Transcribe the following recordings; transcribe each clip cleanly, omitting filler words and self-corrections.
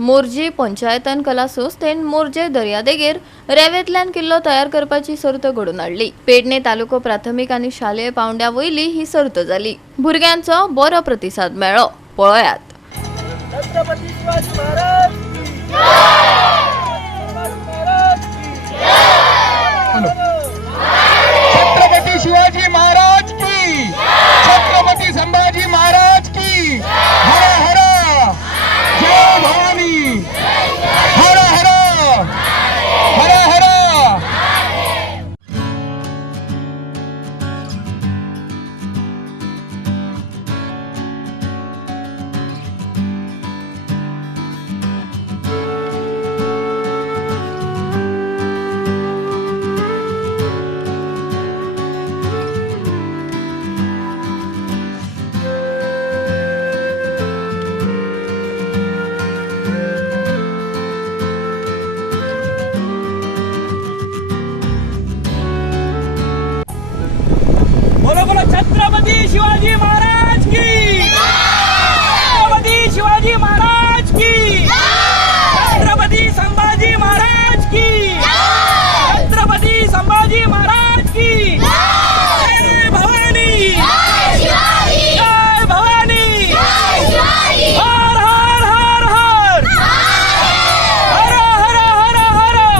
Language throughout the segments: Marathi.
मोर्जी पंचायतन कला संस्थेन मोर्जे दर्यादेगेर रेंवेंतल्यान किल्लो तयार करपाची सर्त घडोवन हाडली। पेडणे तालुको प्राथमीक आनी शालेय पावंड्या वयली ही सर्त जाली। भुरग्यांचो बरो प्रतिसाद मेळ्ळो। पळयात। छत्रपती शिवाजी महाराज छत्रपती शिवाजी महाराज की, छत्रपती संभाजी महाराज की। हर हर जय भवानी, हर हर हर हर। बोलो बोलो छत्रपती शिवाजी महाराज की, छत्रपती शिवाजी महाराज की, छत्रपती संभाजी महाराज की, छत्रपती संभाजी महाराज की। जय भवानी, जय भवानी, हर हर हर हर हर हर हर हर।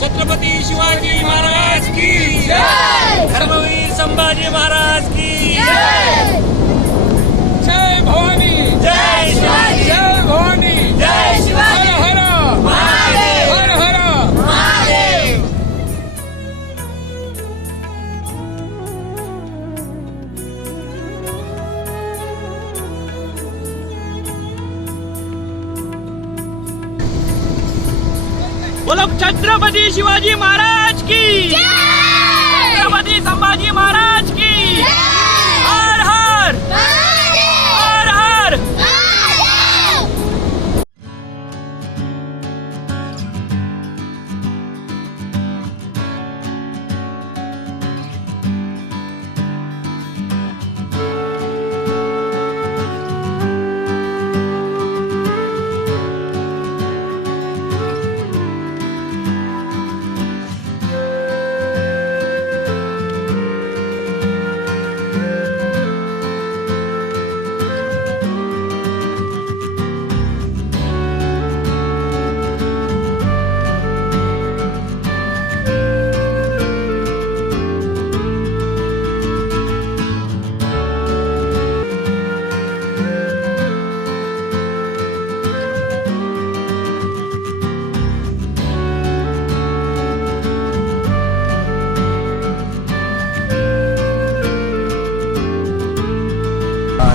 छत्रपती शिवाजी महाराज की जय, धर्मवीर संभाजी महाराज की जय। जय भवानी, जय शिवाजी, जय भवानी, जय शिवाजी। हर हर महादेव, हर हर महादेव। बोलो छत्रपती शिवाजी महाराज की, छत्रपती संभाजी महाराज की। हर हर हर हर।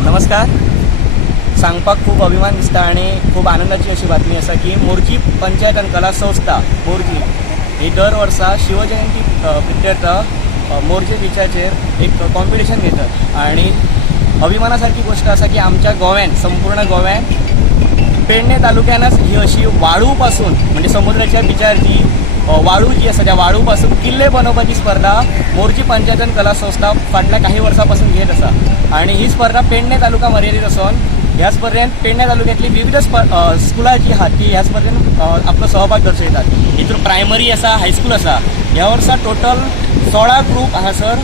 नमस्कार। सांगपाक खूप अभिमान दिसता आणि खूप आनंदाची अशी बातमी आसा की मोर्जी पंचायत आनी कला संस्था मोर्जी ही दर वर्सा शिवजयंती प्रित्यर्थ मोर्जे बिचाचेर एक कॉम्पिटिशन घेतात आणि अभिमानासारखी गोष्ट आसा की आमच्या गोव्यान, संपूर्ण गोव्यान पेडणे तालुक्यानच ही अशी वाळू पासून म्हणजे समुद्राच्या बिचार जी वाळू जी आसा त्या वाळू पासून किल्ले बनवपाची स्पर्धा मोर्जी पंचायत आनी कला संस्था फाटल्या काही वर्सांपासून घेत आसा आणि ही स्पर्धा पेडणे तालुका मर्यादित असून ह्या स्पर्धेंत पेडणे तालुक्यांतली विविध स्कुलां जी आहात ती ह्या स्पर्धेंत आपलो सहभाग दर्शयतात। हितून प्रायमरी आसा, हायस्कूल आसा। ह्या वर्सा टोटल 16 ग्रुप हांगासर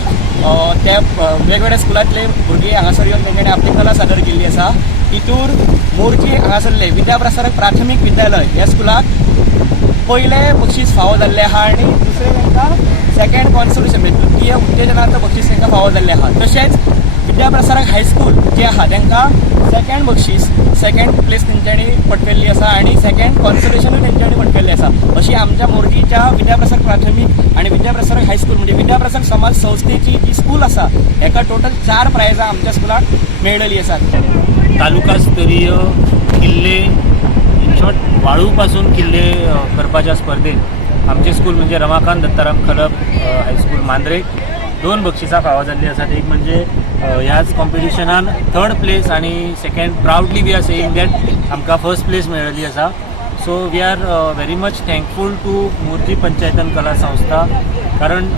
त्या वेगवेगळ्या स्कुलांतले भुरगे हांगासर येवन तेंच्यांनी आपली कला सादर केल्ली आसा। हितूर मोर्जी हांगासरले विद्याप्रसारक प्राथमीक विद्यालय ह्या स्कुलाक पहिले बक्षीस फावो जाल्ले आहा आणि दुसरे तांकां सेकंड कॉन्सोलेशन म्हणजे तृतीय उत्तेजनार्थ बक्षीस तांकां फावो जाल्ले आहा। तशेंच विद्याप्रसारक हायस्कूल जे आहा तांकां सेकंड बक्षीस, सेकंड प्लेस तेंच्यांनी पटकेल्ली आसा आणि सेकंड कॉन्सोलेशनूय तेंच्यांनी पटकेल्लें आसा। अशी आमच्या मोर्जीच्या विद्याप्रसारक प्राथमीक आणि विद्याप्रसारक हायस्कूल म्हणजे विद्याप्रसारक समाज संस्थेची जी स्कूल आसा हेका टोटल 4 प्रायजां आमच्या स्कुलाक मेळिल्लीं आसात। तालुकास्तरीय किल्ले शॉर्ट वाळूपासून किल्ले करपाच्या स्पर्धेत आमचे स्कूल म्हणजे रमाकांत दत्ताराम खलप हायस्कूल मांद्रेक 2 बक्षिसां फावो जाल्ली आसात। एक म्हणजे ह्याच कॉम्पिटिशनान 3rd प्लेस आणि second proudly we are saying that आमकां 1st प्लेस मेळिल्ली आसा। So we are very much thankful to Morji पंचायतन कला संस्था, कारण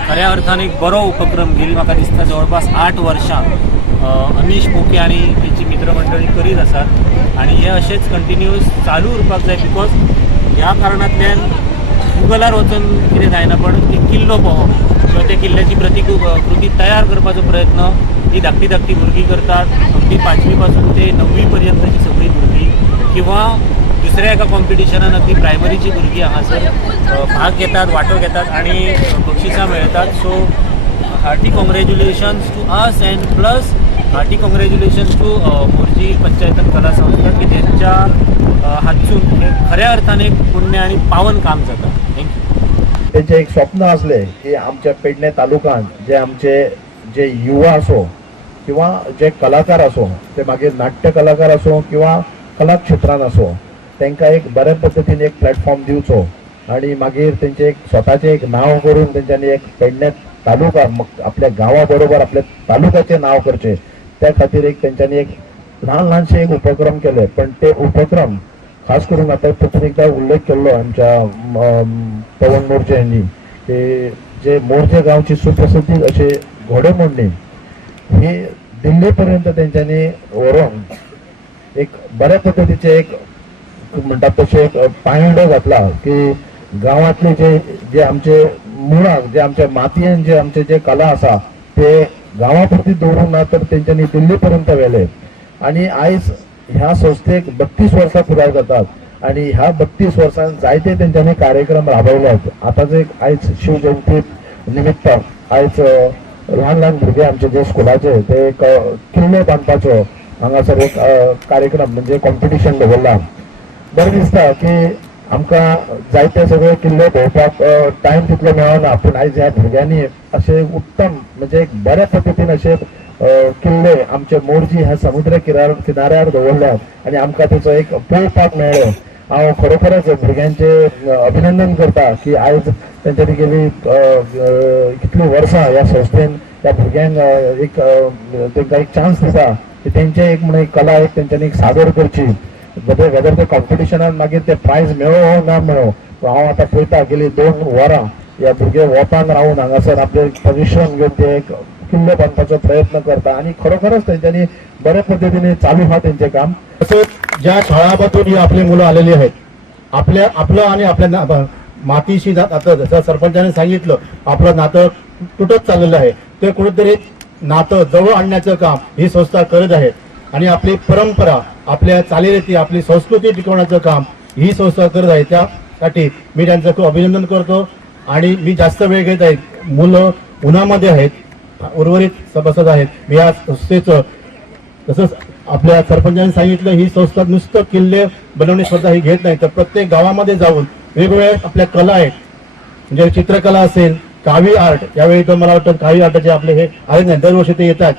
खऱ्या अर्थान एक बरो उपक्रम गेली म्हाका दिसता जवळपास 8 वर्सां अनीश मोके आनी तेची मित्रमंडळी करीत आसात आनी हे अशेंच कंटिन्यूअस चालू उरपाक जाय, बिकॉज ह्या कारणांतल्यान गुगलार वचून कितें जायना पण एक किल्लो पळोवप किंवा त्या किल्ल्याची कृती तयार करपाचो प्रयत्न ही धाकटी धाकटी भुरगीं करतात. अगदी 5वी पासून ते 9वी पर्यंतची सगळी भुरगीं किंवा दुसऱ्या एका कॉम्पिटिशनान अगदी प्रायमरीची भुरगीं हांगासर भाग घेतात, वांटो घेतात आणि बक्षिसां मेळटात. So hearty congratulations to us and plus hearty congratulations to Morji पंचायतन कला संस्था की त्यांच्या हातसून हे खऱ्या अर्थान एक पुण्य आणि पावन काम जाता. थँक्यू. त्यांचे एक स्वप्न असले की आमच्या पेडणे तालुक्यात जे आमचे जे युवा असो किंवा जे कलाकार असो, ते मागीर नाट्य कलाकार असो किंवा कला क्षेत्रान असो, तांकां एक बऱ्या पद्दतीन एक प्लॅटफॉर्म दिवचो आणि मागीर तेंचे एक स्वताचे एक नाव करून तेंच्यांनी एक पेडणे तालुका आपल्या गांवा बरोबर आपल्या तालुक्याचे नाव करचे, त्या खातीर एक तेंच्यांनी एक ल्हान ल्हानशे एक उपक्रम केले. पण ते उपक्रम खास करून आता तातूंत एकदा उल्लेख केल्लो आमच्या पवन मोर्जे यांनी की जे मोर्जे गांवची सुप्रसिद्धी असे घोडेमोडणी ही दिल्ली पर्यंत तेंच्यांनी व्हरून एक बऱ्या पद्दतीचे एक म्हणटात तशें एक पांयंडो घातला की गांवांतले जे जे आमचे मुळाक जे आमच्या मातयेन जे आमचे जे कला आसा ते गांवा पुरती दवरूंक ना तर तेंच्यांनी दिल्ली पर्यंत व्हेले. आणि आयज ह्या संस्थेक 32 वर्सां पुराय जातात आणि ह्या 32 वर्सां जायते तेंच्यांनी कार्यक्रम राबयल्यात. आतांच एक आयज शिवजयंती निमित्त आयज ल्हान ल्हान भुरगे आमचे जे स्कुलाचे ते एक किल्लो बांदपाचो हांगासर एक कार्यक्रम म्हणजे कॉम्पिटिशन दवरला. बरें दिसता की आमकां जायते सगळे किल्ले भोंवपाक टायम तितलो मेळना, पूण आयज ह्या भुरग्यांनी अशे उत्तम म्हणजे एक बऱ्या पद्दतीन अशे किल्ले आमचे मोर्जी ह्या समुद्र किनाऱ्यार दवरल्यात आणि आमकां तेचो एक पळोवपाक मेळ्ळो. हांव खरोखरच भुरग्यांचे अभिनंदन करता की आयज तेंच्यांनी गेली कितलीं वर्सां ह्या संस्थेन त्या भुरग्यांक एक तांकां एक चान्स दिता की तेंचे एक म्हणून कला एक तेंच्यांनी एक सादर करची. वेदर ते कॉम्पिटिशनान मागीर ते प्रायज मेळो ना मेळो, हांव आतां पळयता गेली 2 वरां ह्या भुरगे वोतान रावन हांगासर आपले परिश्रम घेवन ते एक किल्लो बांदपाचो प्रयत्न करता आणि खरोखरच तेंच्यांनी बऱ्या पद्दतीने चालू आहा तेंचें काम. तसंच ज्या शाळांमधून ही आपली मुलं आलेली आहेत, आपलं आणि आपल्या मातीशी आता जसं सरपंचाने सांगितलं आपलं नातं तुटत चाललेलं आहे, ते कुठेतरी नातं जवळ आणण्याचं काम ही संस्था करत आहे आणि आपली परंपरा, आपल्या चालीरीती, आपली संस्कृती टिकवण्याचं काम ही संस्था करत आहे. त्यासाठी मी त्यांचं खूप अभिनंदन करतो आणि मी जास्त वेळ घेत आहे. मुलं उन्हामध्ये आहेत, उर्वरित सभासद आहेत. मी या संस्थेचं तसंच आपल्या सरपंचांनी सांगितलं ही संस्था नुसतं किल्ले बनवणे स्पर्धा ही घेत नाही, तर प्रत्येक गावामध्ये जाऊन वेगवेगळ्या आपल्या कला आहेत, म्हणजे चित्रकला असेल, कावी आर्ट, यावेळी तर मला वाटतं कावी आर्टचे आपले हे आहेत नाही, दरवर्षी ते येतात.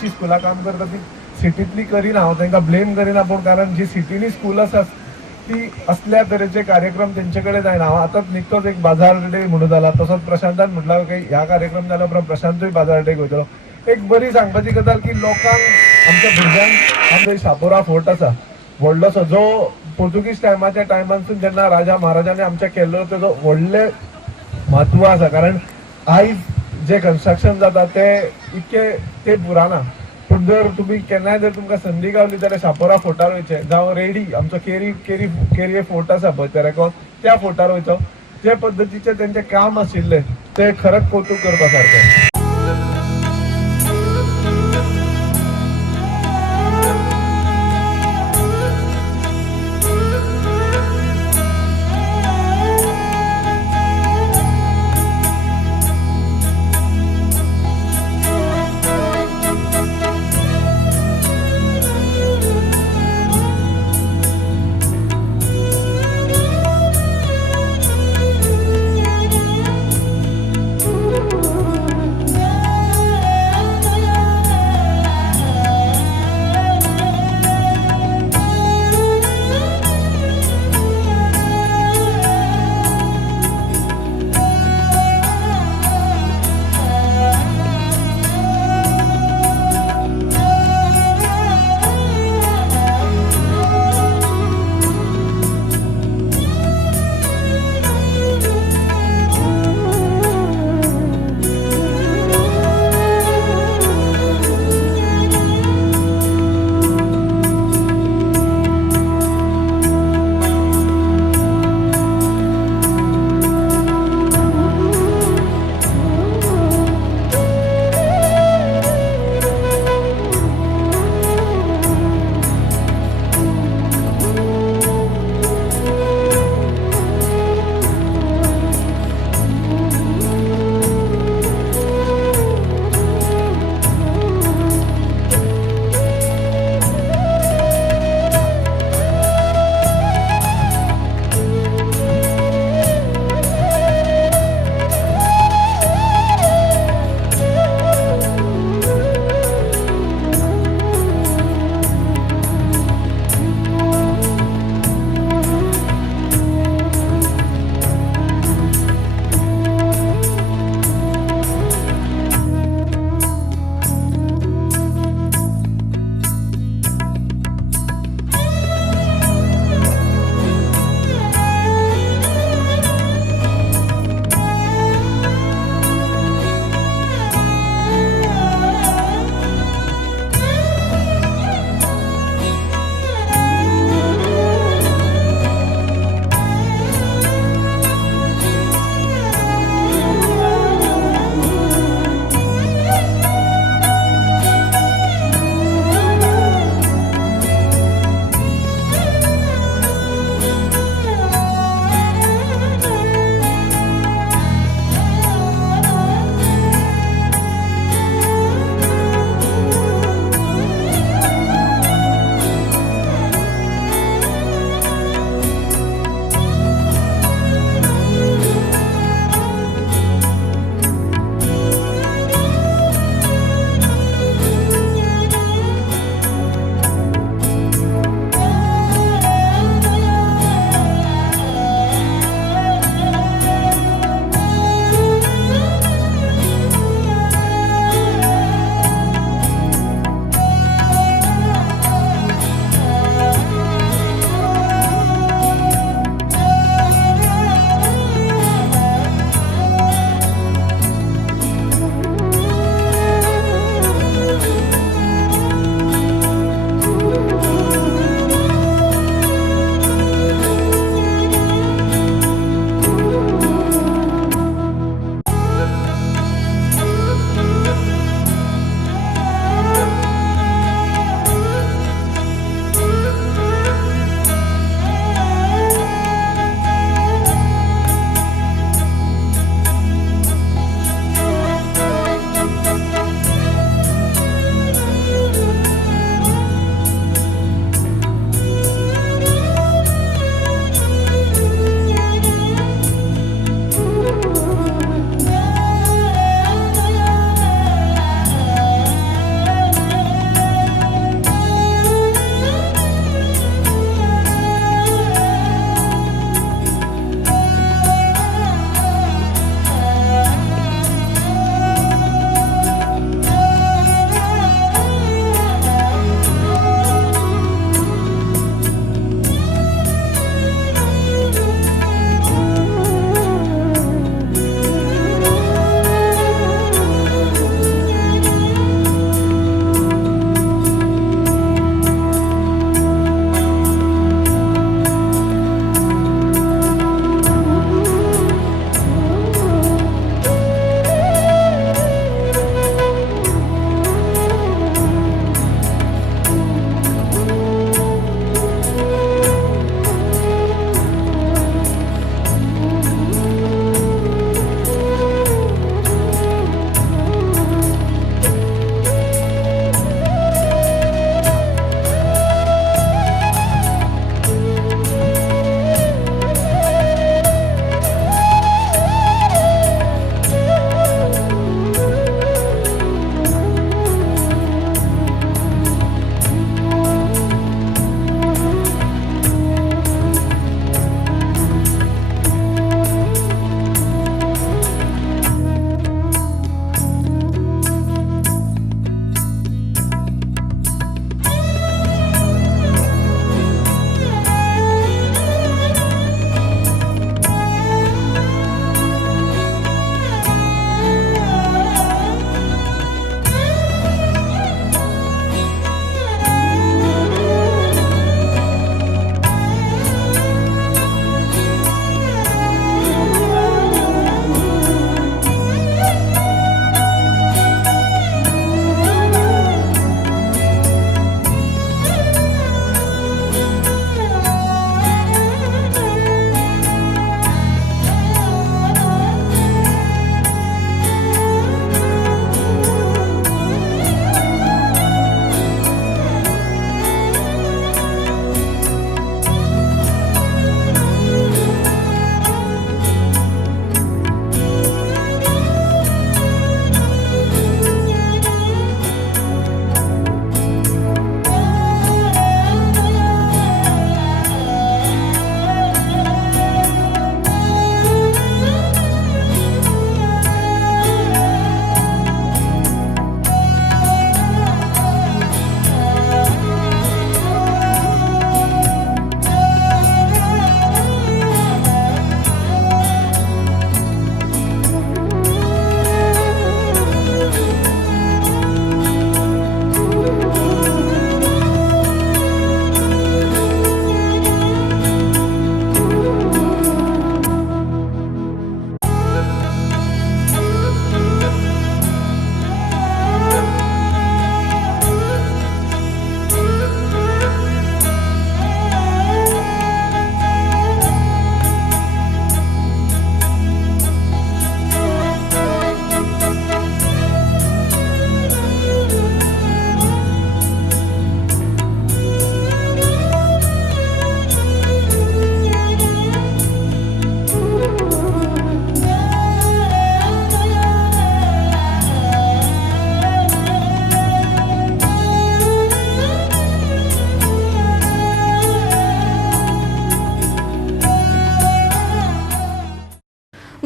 जी स्कुला काम करता ती सिटीतली करिना, हांव तांकां ब्लेम करिना, पूण कारण जी सिटीनी स्कूल आसा ती असल्या तरेचे कार्यक्रम तेंचे कडेन जायना. हांव आतांच निकतोच एक बाजार डे म्हणून जाला, तसोच प्रशांतान म्हटला की ह्या कार्यक्रम जाल्या उपरांत प्रशांतूय बाजार डेक वयतलो. एक बरी सांगपाची गजाल की लोकांक आमच्या भुरग्यांक आमचो शापोरा फोर्ट आसा व्हडलोसो, जो पोर्तुगीज टायमानसून जेन्ना राजा महाराजांनी आमच्या केल्लो तेजो व्हडलें म्हत्व आसा. कारण आयज जे कन्स्ट्रक्शन जाता ते इतके ते पुराना, पूण जर तुमी केन्नाय जर तुमकां संदी गावली जाल्यार शापोरा फोर्टार वयचे, जावं रेडी आमचो केरी फोर्ट आसा पळय तेरेकोन, त्या फोर्टार वयचो. जे पद्दतीचे तेंचें काम आशिल्लें ते खरेंच कौतुक करपा सारकें.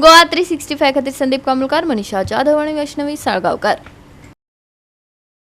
गोवा 365 खातीर संदीप कांबळकार, मनीषा जाधव आणि वैष्णवी साळगावकर.